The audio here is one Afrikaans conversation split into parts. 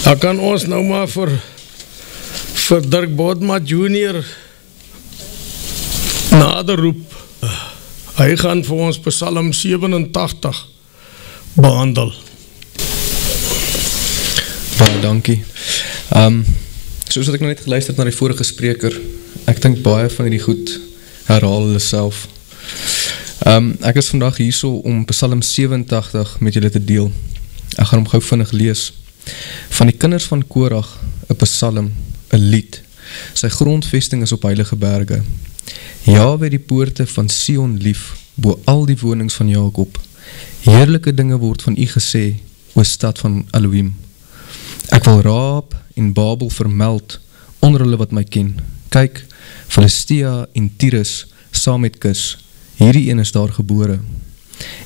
Dan kan ons nou maar vir Dirk Bodma Jr. nader roep. Hy gaan vir ons Psalm 87 behandel. Baie dankie. Soos wat ek nou net geluister na die vorige spreker, ek dink baie van die goed herhaal hulle self. Ek is vandag hierso om Psalm 87 met julle te deel. Ek gaan hom gou vinnig lees. Van die kinders van Korach, 'n psalm, 'n lied. Sy grondvesting is op heilige berge. Jahwe die poorte van Sion lief, bo al die wonings van Jakob. Heerlike dinge word van u gesê, o stad van Elohim. Ek wil Raab en Babel vermeld, onder hulle wat my ken. Kyk, Philistia en Tyrus, saam met Kus, hierdie een is daar gebore.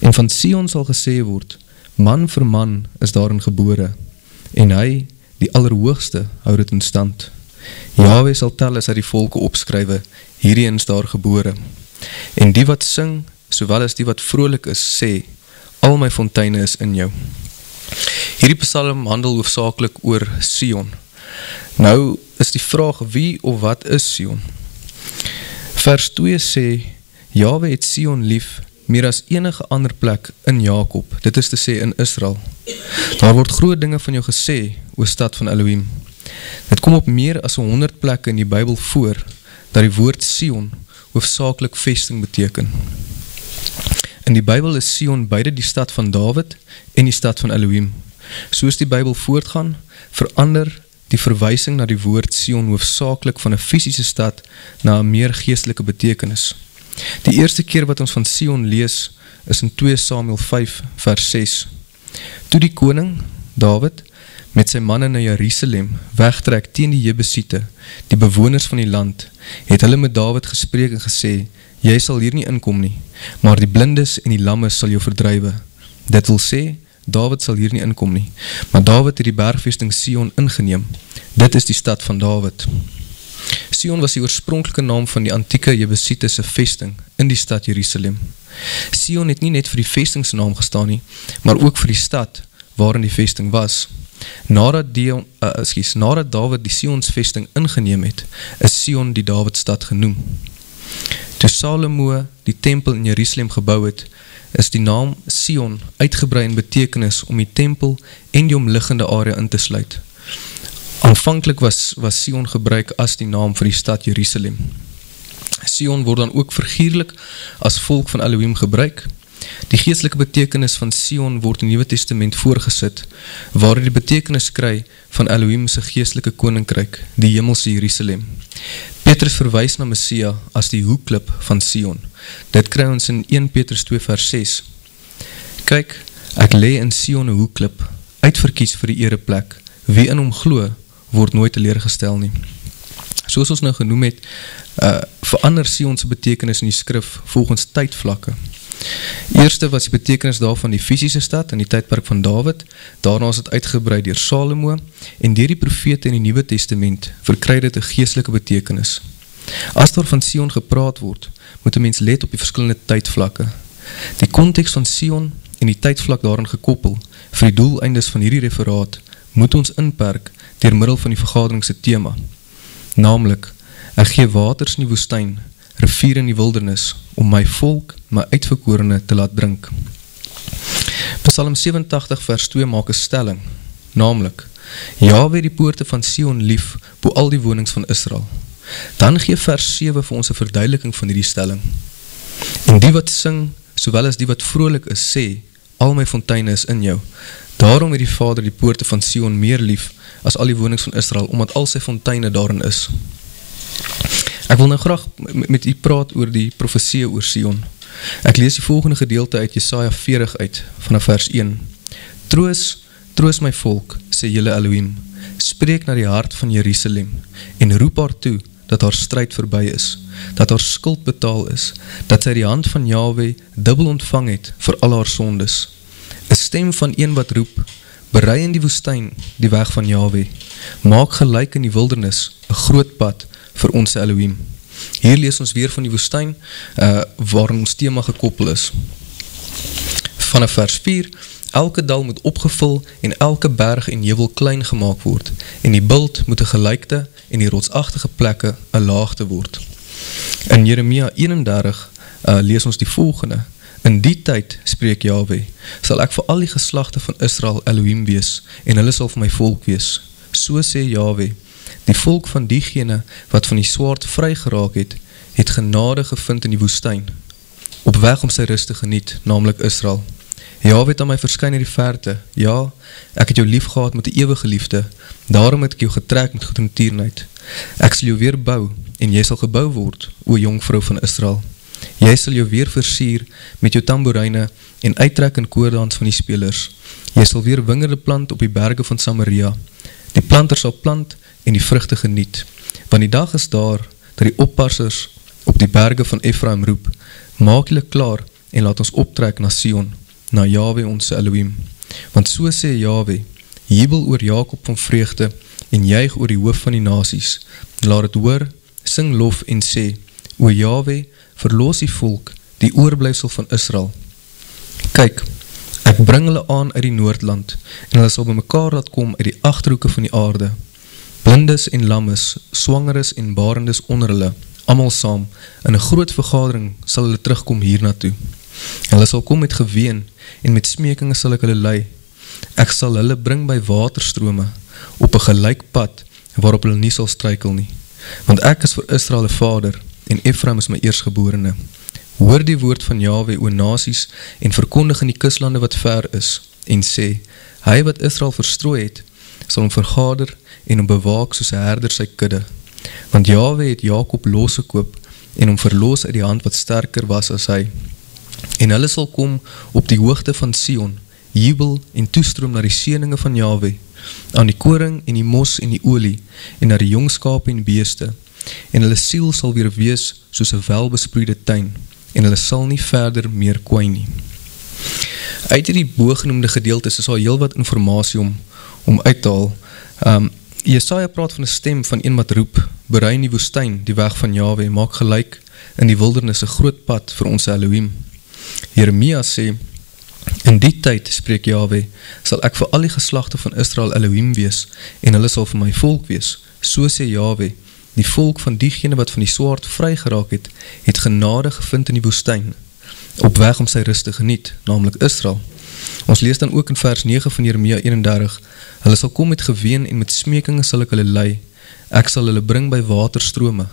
En van Sion sal gesê word, man vir man is daarin gebore, en hy, die allerhoogste, hou dit in stand. Jahwe sal tel as hy die volke opskrywe, hierdie een is daar gebore. En die wat sing, sowel as die wat vrolik is, sê, al my fonteine is in jou. Hierdie psalm handel hoofsaaklik oor Sion. Nou is die vraag, wie of wat is Sion? Vers 2 sê, Jahwe het Sion lief, meer as enige ander plek in Jakob, dit is te sê in Israel. Daar word groot dinge van jou gesê, o stad van Elohim. Dit kom op meer as 100 plekke in die Bybel voor, dat die woord Sion hoofsaaklik vesting beteken. In die Bybel is Sion beide die stad van Dawid en die stad van Elohim. Soos die Bybel voortgaan, verander die verwysing na die woord Sion hoofsaaklik van 'n fisiese stad na 'n meer geestelike betekenis. Die eerste keer wat ons van Sion lees, is in 2 Samuel 5 vers 6. Toe die koning, Dawid, met sy manne na Jerusalem wegtrek teen die Jebusiete, die bewoners van die land, het hulle met Dawid gespreek en gesê, jy sal hier nie inkom nie, maar die blindes en die lammes sal jou verdrywe. Dit wil sê, Dawid sal hier nie inkom nie, maar Dawid het die bergvesting Sion ingeneem. Dit is die stad van Dawid. Sion was die oorspronklike naam van die antieke Jebusiete se vesting in die stad Jerusalem. Sion het nie net vir die vestingsnaam gestaan nie, maar ook vir die stad waarin die vesting was. Nadat Dawid die Sionsvesting ingeneem het, is Sion die Dawidstad genoem. Toe Salomo die tempel in Jerusalem gebou het, is die naam Sion uitgebrei in betekenis om die tempel en die omliggende area in te sluit. Aanvanklik was Sion gebruik as die naam vir die stad Jerusalem. Sion word dan ook figuurlik as volk van Elohim gebruik. Die geestelike betekenis van Sion word in die Nuwe Testament voorgesit, waar die betekenis kry van Elohim se geestelike koninkryk, die hemelse Jerusalem. Petrus verwys na Messia as die hoekklip van Sion. Dit kry ons in 1 Petrus 2 vers 6. Kyk, ek lê in Sion 'n hoekklip, uitverkies vir die ereplek. Wie in hom glo, word nooit teleurgestel nie. Soos ons nou genoem het, verander Sion se betekenis in die skrif volgens tydvlakke. Eerste was die betekenis daarvan die fisiese stad in die tydperk van Dawid, daarna is dit uitgebrei deur Salomo, en deur die profete in die Nuwe Testament verkry dit 'n geestelike betekenis. As daar van Sion gepraat word, moet 'n mens let op die verskillende tydvlakke. Die konteks van Sion en die tydvlak daarin gekoppel, vir die doeleindes van hierdie referaat, moet ons inperk deur middel van die vergadering se tema, naamlik, ek gee waters in die woestyn, riviere in die wildernis, om my volk, my uitverkorene te laat drink. Psalm 87 vers 2 maak 'n stelling, naamlik, Jahwe die poorte van Sion lief, bo al die wonings van Israel. Dan gee vers 7 vir ons 'n verduideliking van hierdie stelling. En die wat sing, sowel as die wat vrolik is, sê, al my fonteine is in jou. Daarom het die Vader die poorte van Sion meer lief, as al die wonings van Israel, omdat al sy fonteine daarin is. Ek wil nou graag met u praat oor die profeseë oor Sion. Ek lees die volgende gedeelte uit Jesaja 40 uit, vanaf vers 1. Troos my volk, sê julle Elohim, spreek na die hart van Jerusalem, en roep haar toe, dat haar stryd verby is, dat haar skuld betaal is, dat sy die hand van Jahwe dubbel ontvang het, vir al haar sondes. 'n Stem van een wat roep, berei in die woestyn, die weg van Jahwe, maak gelyk in die wildernis, 'n groot pad, vir ons Elohim. Hier lees ons weer van die woestyn, waarin ons thema gekoppel is. Vanaf vers 4, Elke dal moet opgevul en elke berg en heuwel klein gemaak word, en die bult moet 'n gelykte en die rotsagtige plekke 'n laagte word. In Jeremia 31 lees ons die volgende: In die tyd, spreek Jahwe, sal ek vir al die geslagte van Israel Elohim wees, en hulle sal vir my volk wees. So sê Jahwe, die volk van diegene wat van die swaard vry geraak het genade gevind in die woestyn, op weg om sy rus te geniet, naamlik Israel. Jahwe het aan my verskyn in die verte, ja, ek het jou lief gehad met die ewige liefde, daarom het ek jou getrek met goedertierenheid. Ek sal jou weer bou, en jy sal gebou word, o jongvrou van Israel. Jy sal jou weer versier met jou tamboeryne en uittrek in koordans van die spelers. Jy sal weer wingerde plant op die berge van Samaria. Die planter sal plant en die vrugte geniet. Want die dag is daar, dat die oppassers op die berge van Ephraim roep, maak julle klaar en laat ons optrek na Sion, na Jahwe ons Elohim. Want so sê Jahwe, jubel oor Jakob van vreugde en juig oor die hoof van die nasies. Laat het hoor, sing lof en sê, o Jahwe, verlos die volk, die oorblyfsel van Israel. Kyk, ek bring hulle aan uit die Noordland, en hulle sal by mekaar laat kom uit die agterhoeke van die aarde. Blindes en lammes, swangeres en barendes onder hulle, almal saam, in 'n groot vergadering sal hulle terugkom hiernatoe. Hulle sal kom met geween, en met smekinge sal ek hulle lei. Ek sal hulle bring by waterstrome, op 'n gelyk pad, waarop hulle nie sal struikel nie. Want ek is vir Israel 'n vader, en Ephraim is my eersgeborene. Hoor die woord van Jahwe, o nasies, en verkondig in die kuslande wat ver is, en sê, hy wat Israel verstrooi het, sal hom vergader en hom bewaak soos 'n herder sy kudde. Want Jahwe het Jakob losgekoop en hom verlos uit die hand wat sterker was as hy. En hulle sal kom op die hoogte van Sion, jubel en toestroom na die seëninge van Jahwe, aan die koring en die mos en die olie, en na die jong skape en beeste, en hulle siel sal weer wees soos 'n welbesproeide tuin, en hulle sal nie verder meer kwyn nie. Uit hierdie bogenoemde gedeeltes is al heel wat informasie om uit te haal. Jesaja praat van 'n stem van een wat roep, berei in die woestyn die weg van Jahwe, maak gelyk in die wildernis 'n groot pad vir ons Elohim. Jeremia sê, in die tyd, spreek Jahwe, sal ek vir al die geslagte van Israel Elohim wees, en hulle sal vir my volk wees. So sê Jahwe, die volk van diegene wat van die swaard vry geraak het genade gevind in die woestyn, op weg om sy rus te geniet, naamlik Israel. Ons lees dan ook in vers 9 van Jeremia 31, hulle sal kom met geween en met smekinge sal ek hulle lei, ek sal hulle bring by waterstrome,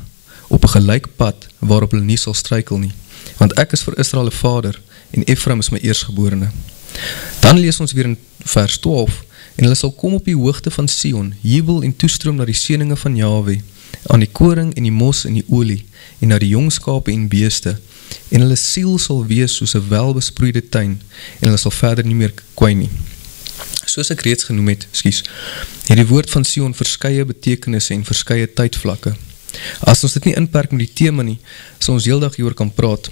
op 'n gelyk pad, waarop hulle nie sal struikel nie, want ek is vir Israel 'n vader, en Ephraim is my eersgeborene. Dan lees ons weer in vers 12, en hulle sal kom op die hoogte van Sion, jubel en toestroom na die seëninge van Jahwe, aan die koring en die mos en die olie, en na die jong skape en beeste, en hulle siel sal wees soos 'n welbesproeide tuin, en hulle sal verder nie meer kwyn nie. Soos ek reeds genoem het, het die woord van Sion verskeie betekenisse en verskeie tydvlakke. As ons dit nie inperk met die tema nie, sal ons heeldag hieroor kan praat.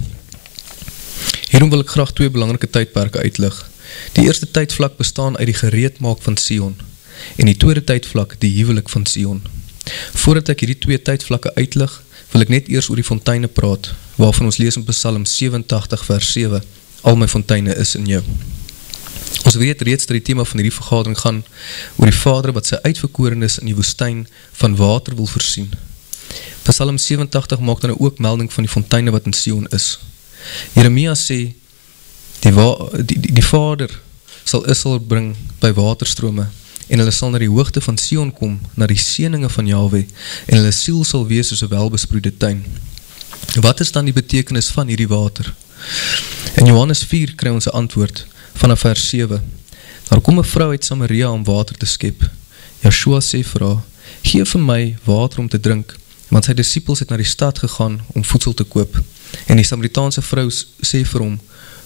Hierom wil ek graag 2 belangrike tydperke uitlig. Die eerste tydvlak bestaan uit die gereedmaak van Sion, en die tweede tydvlak die huwelik van Sion. Voordat ek hierdie 2 tydvlakke uitlig, wil ek net eers oor die fonteine praat, waarvan ons lees in Psalm 87 vers 7, al my fonteine is in jou. Ons weet reeds dat die tema van hierdie vergadering gaan oor die Vader wat sy uitverkorenes in die woestyn van water wil voorsien. Psalm 87 maak dan ook melding van die fonteine wat in Sion is. Jeremia sê, die Vader sal Israel bring by waterstrome, en hulle sal na die hoogte van Sion kom, na die seëninge van Jahwe, en hulle siel sal wees soos 'n welbesproeide tuin. Wat is dan die betekenis van hierdie water? In Johannes 4 kry ons 'n antwoord, vanaf vers 7. Daar kom 'n vrou uit Samaria om water te skep. Yeshua sê vir haar, gee vir my water om te drink, want sy disippels het na die stad gegaan om voedsel te koop. En die Samaritaanse vrou sê vir hom,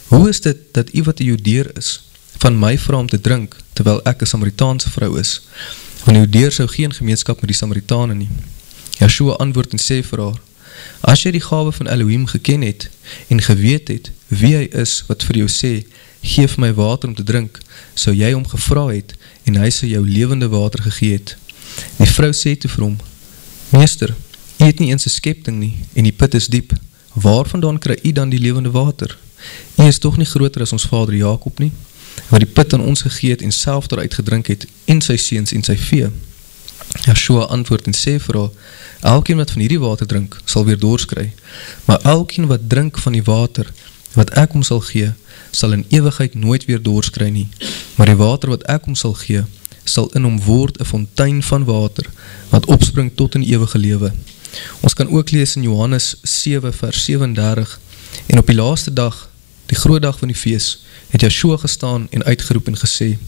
hoe is dit dat u wat 'n Judeer is, van my vra om te drink, terwyl ek 'n Samaritaanse vrou is? Want die Judeer sou geen gemeenskap met die Samaritane nie. Yeshua antwoord en sê vir haar, as jy die gawe van Elohim geken het, en geweet het, wie hy is, wat vir jou sê, geef my water om te drink, sou jy hom gevra het, en hy sou jou lewende water gegee het. Die vrou sê toe vir hom, meester, u het nie eens 'n skepting nie, en die put is diep, waarvandaan kry u dan die lewende water? U is toch nie groter as ons vader Jakob nie, wat die put aan ons gegee het en self daaruit gedrink het, en sy seuns en sy vee? Yeshua antwoord en sê vir haar, elkeen wat van hierdie water drink, sal weer dors kry, maar elkeen wat drink van die water, wat ek hom sal gee, sal in ewigheid nooit weer dors kry nie, maar die water wat ek hom sal gee, sal in hom word 'n fontein van water, wat opspring tot in ewige lewe. Ons kan ook lees in Johannes 7 vers 37, en op die laaste dag, die groot dag van die fees, het Yeshua gestaan en uitgeroep en gesê,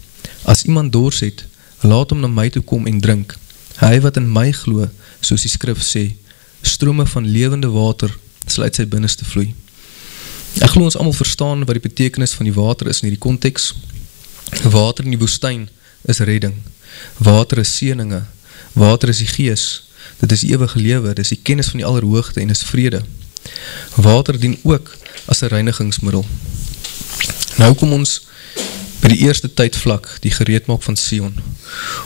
as iemand dors het, laat hom na my toe kom en drink. Hy wat in my glo, soos die skrif sê, strome van lewende water sal uit sy binneste vloei. Ek glo ons almal verstaan wat die betekenis van die water is in hierdie konteks. Water in die woestyn is redding. Water is seëninge. Water is die gees. Dit is die ewige lewe, dit is die kennis van die Allerhoogte en is vrede. Water dien ook as 'n reinigingsmiddel. Nou kom ons by die eerste tydvlak, die gereedmaak van Sion.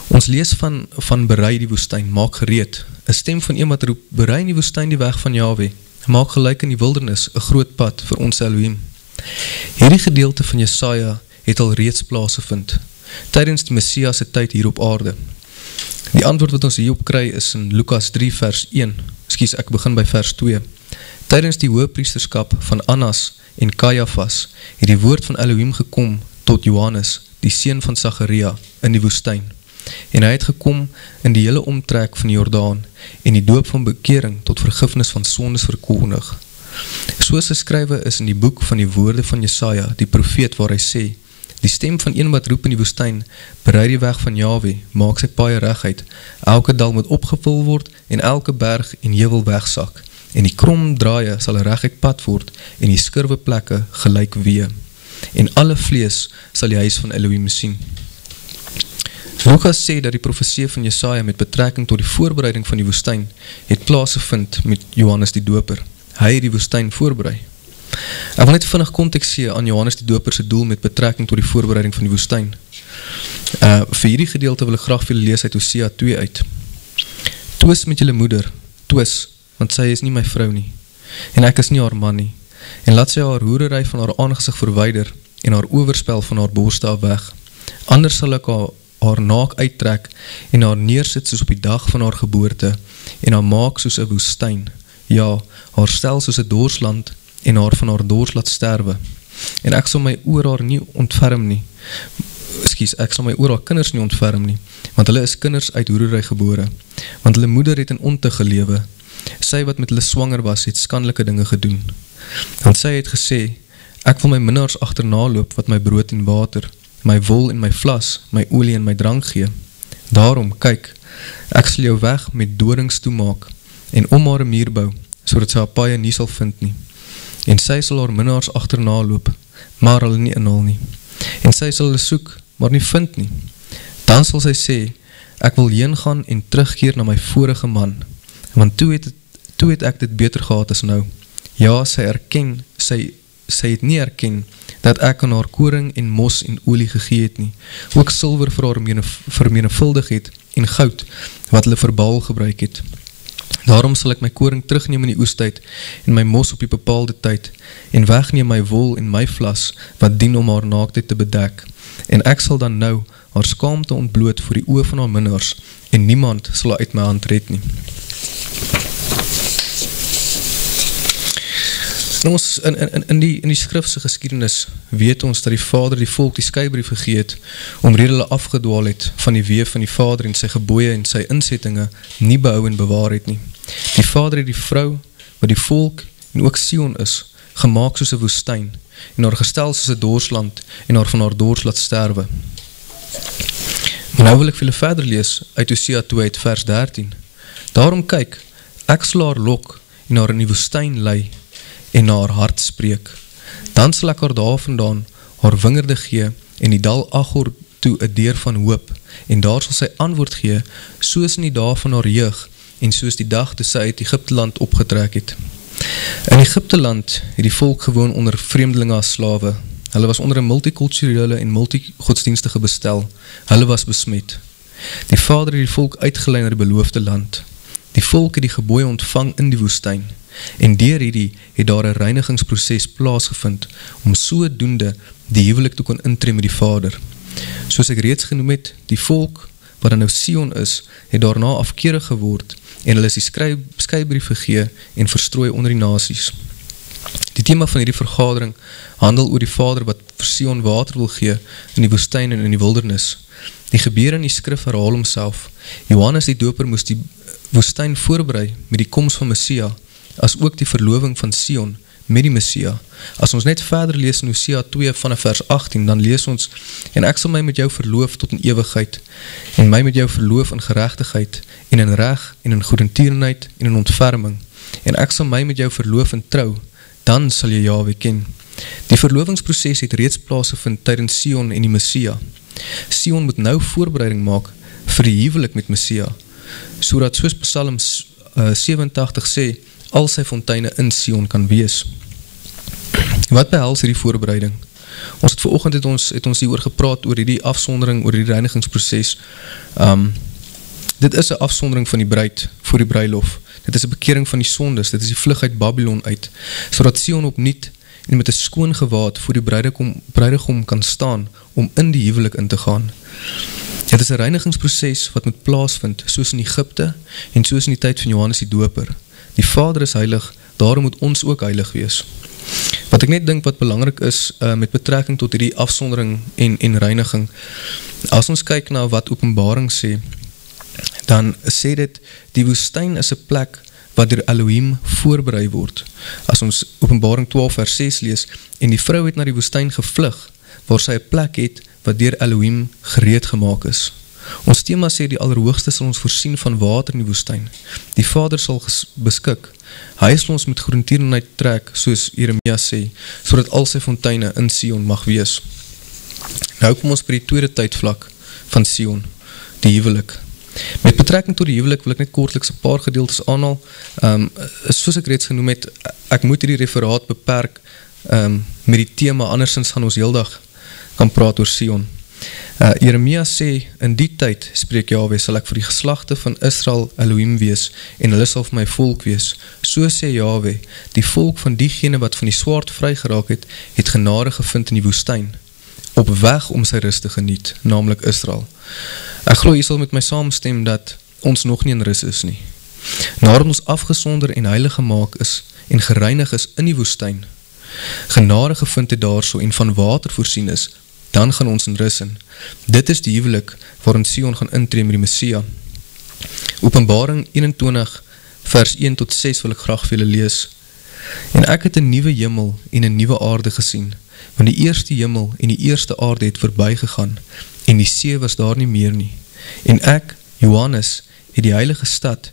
Ons lees van berei die woestyn, maak gereed. 'n Stem van iemand roep, berei in die woestyn die weg van Jahwe. Maak gelyk in die wildernis 'n groot pad vir ons Elohim. Hierdie gedeelte van Jesaja het al reeds plaasgevind, tydens die Messias se tyd hier op aarde. Die antwoord wat ons hierop kry is in Lukas 3 vers 1, ek begin by vers 2. Tydens die hoëpriesterskap van Annas en Kajafas het die woord van Elohim gekom tot Johannes, die seun van Sagaria, in die woestyn. En hy het gekom in die hele omtrek van die Jordaan en die doop van bekering tot vergifnis van sondes verkondig. Soos geskrywe is in die boek van die woorde van Jesaja, die profeet, waar hy sê, die stem van een wat roep in die woestyn, berei die weg van Jahwe, maak sy paaie reguit, elke dal moet opgevul word en elke berg en heuwel wegsak, en die krom draaie sal 'n reguit pad word en die skurwe plekke gelyk wee, en alle vlees sal die huis van Elohim sien. Lukas sê dat die profesie van Jesaja met betrekking tot die voorbereiding van die woestyn het plaasgevind met Johannes die Doper. Hy het die woestyn voorberei. Ek wil net vinnig konteks gee aan Johannes die Doper se doel met betrekking tot die voorbereiding van die woestyn. Vir hierdie gedeelte wil ek graag vir julle lees uit Hosea 2 uit. Twis met julle moeder, twis, want sy is nie my vrou nie, en ek is nie haar man nie, en laat sy haar hoerery van haar aangesig verwyder, en haar oorspel van haar borste af weg. Anders sal ek haar naak uittrek, en haar neersit soos op die dag van haar geboorte, en haar maak soos 'n woestyn, ja, haar stel soos 'n dorsland, en haar van haar dors laat sterwe. En ek sal my oor haar nie ontferm nie, ek sal my oor haar kinders nie ontferm nie, want hulle is kinders uit hoerery gebore, want hulle moeder het in ontug gelewe, sy wat met hulle swanger was, het skandelike dinge gedoen. Want sy het gesê, ek wil my minnaars agterna loop wat my brood en water, my wol en my vlas, my olie en my drank gee. Daarom, kyk, ek sal jou weg met dorings toemaak, en om haar 'n muur bou, sodat sy haar paaie nie sal vind nie. En sy sal haar minnaars agterna loop, maar hulle nie inhaal nie. En sy sal hulle soek, maar nie vind nie. Dan sal sy sê, ek wil heen gaan en terugkeer na my vorige man, want toe het ek dit beter gehad as nou. Ja, sy het nie erken, dat ek aan haar koring en mos en olie gegee het nie, ook silwer vir haar vermenigvuldig het, en goud, wat hulle vir Baal gebruik het. Daarom sal ek my koring terugneem in die oestyd, en my mos op die bepaalde tyd, en wegneem my wol en my vlas, wat dien om haar naaktheid te bedek, en ek sal dan nou haar skaamte ontbloot voor die oë van haar minnaars, en niemand sal haar uit my hand red nie. Ons, in die skrifse geskiedenis weet ons dat die Vader die volk die skeybrief gegee het, omrede hulle afgedwaal het van die weë van die Vader en sy gebooie en sy insettinge nie behou en bewaar het nie. Die Vader het die vrou, wat die volk en ook Sion is, gemaak soos 'n woestyn, en haar gestel soos 'n dorsland, en haar van haar dors laat sterwe. Maar nou wil ek vir julle verder lees uit Hosea 2 uit vers 13. Daarom kyk, ek sal haar lok en haar in die woestyn lei, en na haar hart spreek. Dan sal ek haar daar vandaan haar wingerde gee, en die dal Agor toe 'n deur van hoop, en daar sal sy antwoord gee, soos in die dae van haar jeug, en soos die dag toe sy uit Egipteland opgetrek het. In Egipteland het die volk gewoon onder vreemdelinge as slawe. Hulle was onder 'n multikulturele en multigodsdienstige bestel. Hulle was besmet. Die Vader het die volk uitgelei na die beloofde land. Die volk het die gebooie ontvang in die woestyn, En deur hierdie het daar 'n reinigingsproses plaasgevind om sodoende die huwelik te kon intree met die Vader. Soos ek reeds genoem het, die volk wat dan nou Sion is, het daarna afkeurig geword en hulle is die skrybrief gegee en verstrooi onder die nasies. Die tema van hierdie vergadering handel oor die Vader wat vir Sion water wil gee in die woestyn en in die wildernis. Die gebeure in die skrif herhaal homself. Johannes die Doper moes die woestyn voorberei met die koms van Messia, as ook die verloving van Sion met die Messia. As ons net verder lees in Hosea 2 vanaf vers 18, dan lees ons, en ek sal my met jou verloof tot in ewigheid, en my met jou verloof in geregtigheid, en in reg, en in goedertierenheid, en in ontferming, en ek sal my met jou verloof in trou, dan sal jy Jahwe ken. Die verlovingsproses het reeds plaasgevind tydens Sion en die Messia. Sion moet nou voorbereiding maak vir die huwelik met Messia, sodat soos Psalm 87 sê, al sy fonteine in Sion kan wees. Wat behels hierdie voorbereiding? Ons het vanoggend het ons hieroor gepraat oor hierdie afsondering, oor die reinigingsproses. Dit is 'n afsondering van die bruid voor die bruilof. Dit is 'n bekering van die sondes, dit is die vlug uit Babylon uit, sodat Sion opnuut en met 'n skoon gewaad voor die bruidegom kan staan om in die huwelik in te gaan. Dit is 'n reinigingsproses wat moet plaasvind, soos in Egipte en soos in die tyd van Johannes die Doper. Die Vader is heilig, daarom moet ons ook heilig wees. Wat ek net dink wat belangrik is met betrekking tot hierdie afsondering en reiniging, as ons kyk na wat Openbaring sê, dan sê dit, die woestyn is 'n plek wat deur Elohim voorberei word. As ons Openbaring 12 vers 6 lees, en die vrou het na die woestyn gevlug, waar sy 'n plek het wat deur Elohim gereed gemaak is. Ons tema sê die Allerhoogste sal ons voorsien van water in die woestyn. Die Vader sal beskik. Hy sal ons met goedertierenheid trek, soos Jeremia sê, sodat al sy fonteine in Sion mag wees. Nou kom ons by die tweede tydvlak van Sion, die huwelik. Met betrekking tot die huwelik wil ek net kortliks 'n paar gedeeltes aanhaal. Soos ek reeds genoem het, ek moet hierdie referaat beperk met die tema, andersins gaan ons heeldag kan praat oor Sion. Jeremia sê, in die tyd, spreek Jahwe, sal ek vir die geslagte van Israel Elohim wees, en hulle sal vir my volk wees. So sê Jahwe, die volk van diegene wat van die swaard vrygeraak het genade gevind in die woestyn, op weg om sy rus te geniet, naamlik Israel. Ek glo, jy sal met my saamstem dat ons nog nie in rus is nie. Nadat ons afgesonder en heilig gemaak is, en gereinig is in die woestyn, genade gevind het daarso, en van water voorsien is, dan gaan ons in rus in. Dit is die huwelik waarin Sion gaan intree met die Messia. Openbaring 21 vers 1 tot 6 wil ek graag vir julle lees. En ek het 'n nuwe hemel en 'n nuwe aarde gesien, want die eerste hemel en die eerste aarde het verbygegaan, en die see was daar nie meer nie. En ek, Johannes, het die heilige stad,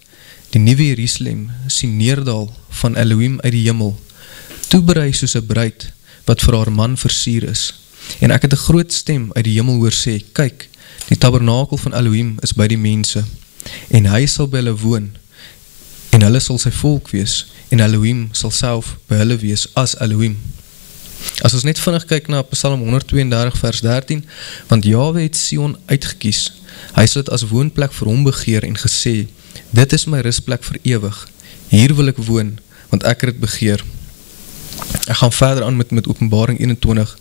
die nuwe Jerusalem, sien neerdal van Elohim uit die hemel, toeberei soos 'n bruid wat vir haar man versier is. En ek het 'n groot stem uit die hemel hoor sê, kyk, die tabernakel van Elohim is by die mense, en hy sal by hulle woon, en hulle sal sy volk wees, en Elohim sal self by hulle wees as Elohim. As ons net vinnig kyk na Psalm 132 vers 13, want Jahwe het Sion uitgekies, hy sal dit as woonplek vir hom begeer en gesê, dit is my rusplek vir ewig, hier wil ek woon, want ek het dit begeer. Ek gaan verder aan met Openbaring 21,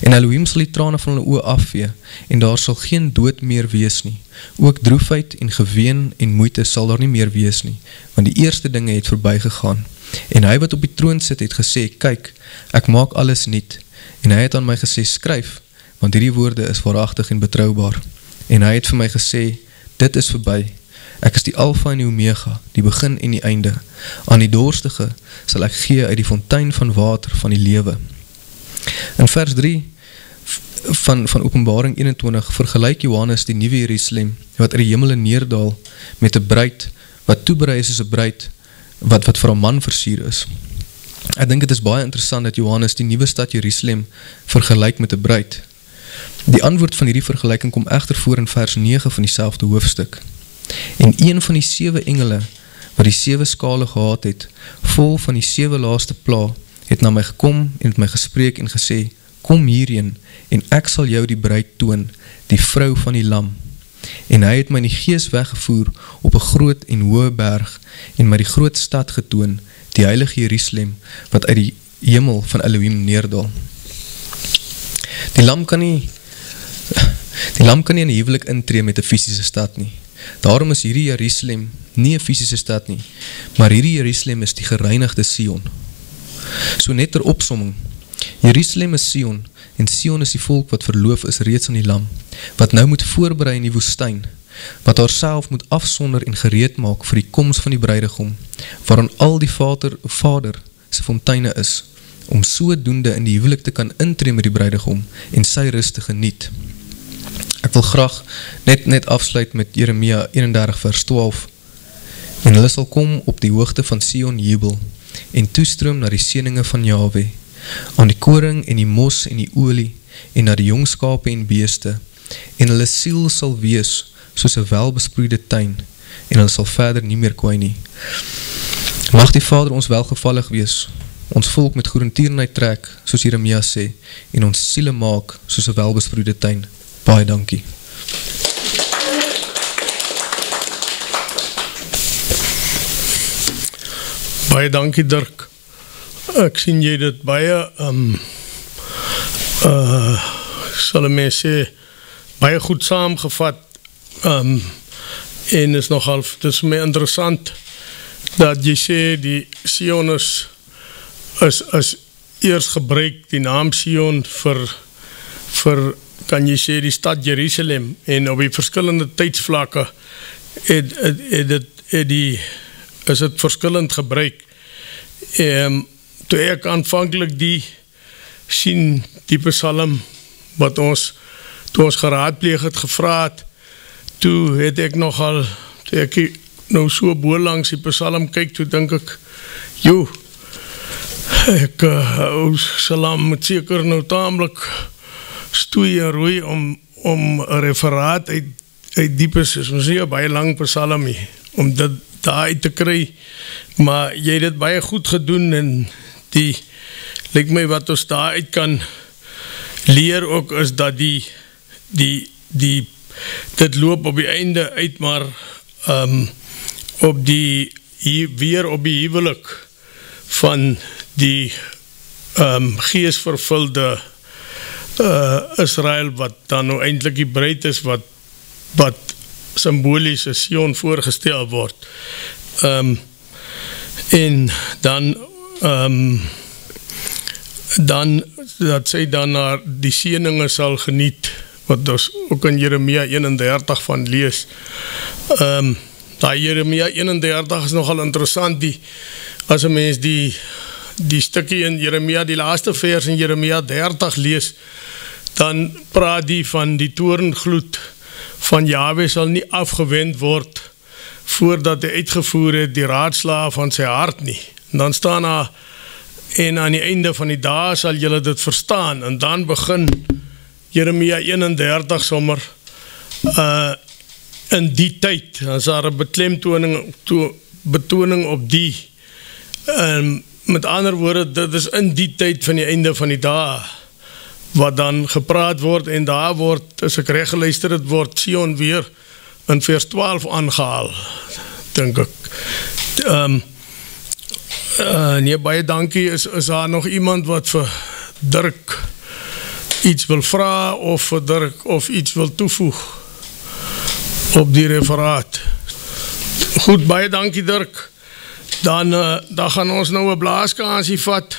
en Elohim sal die trane van hulle oë afvee, en daar sal geen dood meer wees nie, ook droefheid en geween en moeite sal daar nie meer wees nie, want die eerste dinge het verbygegaan, en hy wat op die troon sit het gesê, kyk, ek maak alles nuut, en hy het aan my gesê, skryf, want hierdie woorde is waaragtig en betroubaar, en hy het vir my gesê, dit is verby, ek is die Alpha en die Omega, die begin en die einde. Aan die dorstige sal ek gee uit die fontein van water van die lewe. In vers 3 van Openbaring 21 vergelyk Johannes die nuwe Jerusalem wat uit die hemel neerdal met 'n bruid wat toeberei is as 'n bruid wat vir 'n man versier is. Ek dink dit is baie interessant dat Johannes die nuwe stad Jerusalem vergelyk met 'n bruid. Die antwoord van hierdie vergelyking kom egter voor in vers 9 van dieselfde hoofstuk. En een van die 7 engele, wat die 7 skale gehad het, vol van die 7 laaste pla, het na my gekom en het my gespreek en gesê, kom hierheen, en ek sal jou die bruid toon, die vrou van die lam. En hy het my in die gees weggevoer op 'n groot en hoë berg, en my die groot stad getoon, die heilige Jerusalem, wat uit die hemel van Elohim neerdal. Die lam kan nie in die huwelik intree met 'n fisiese stad nie. Daarom is hierdie Jerusalem nie 'n fisiese stad nie, maar hierdie Jerusalem is die gereinigde Sion. So net ter opsomming, Jerusalem is Sion, en Sion is die volk wat verloof is reeds aan die lam, wat nou moet voorberei in die woestyn, wat haarself moet afsonder en gereed maak vir die koms van die bruidegom, waarin al die vader se fonteine is, om sodoende in die huwelik te kan intree met die bruidegom en sy rus te geniet. Ek wil graag net afsluit met Jeremia 31 vers 12. En hulle sal kom op die hoogte van Sion jubel, en toestroom na die seëninge van Jahwe, aan die koring en die mos en die olie, en na die jongskape en beeste, en hulle siel sal wees soos 'n welbesproeide tuin, en hulle sal verder nie meer kwaai nie. Mag die Vader ons welgevallig wees, ons volk met goedertierenheid trek, soos Jeremia sê, en ons siele maak soos 'n welbesproeide tuin. Baie dankie. Baie dankie Dirk. Ek sien jy dit baie sal ek maar sê baie goed saamgevat en is nogal, dit is my interessant dat jy sê die Sion is eers gebruik die naam Sion vir kan jy sê die stad Jerusalem en op die verskillende tydsvlakke is het verskillend gebruik. Toe ek aanvankelijk die sien die psalm wat toe ons geraadpleeg het gevraad, toe het ek nogal, toe ek nou so boorlangs die psalm kyk, toe dink ek, ek salam moet seker nou taamlik stoei en roei om 'n referaat uit diepes, is ons nie 'n baie lang psalm nie, om dit daar uit te kry, maar jy het dit baie goed gedoen en lyk my wat ons daar uit kan leer ook is dat dit loop op die einde uit, maar weer op die huwelik van die geesvervulde Israel, wat dan nou eintlik die bruid is, wat symbolies as Sion voorgestel word. En dan dat sy dan naar die seëninge sal geniet, wat ons ook in Jeremia 31 van lees. Jeremia 31 is nogal interessant, as een mens die stukkie in Jeremia, die laaste vers in Jeremia 30 lees, dan praat die van die toorngloed van Jahwe sal nie afgewend word voordat hy uitgevoer het die raadslae van sy hart nie. En dan staan daar, en aan die einde van die dag sal julle dit verstaan, en dan begin Jeremia 31 sommer in die tyd, as daar 'n betoning op die, met ander woorde, dit is in die tyd van die einde van die dag, wat dan gepraat word, en daar word, as ek reg geluister het, word Sion weer in vers 12 aangehaal, dink ek. Nee, baie dankie, is daar nog iemand wat vir Dirk iets wil vra, of vir Dirk of iets wil toevoeg op die referaat? Goed, baie dankie Dirk. Dan gaan ons nou 'n blaaskansie vat.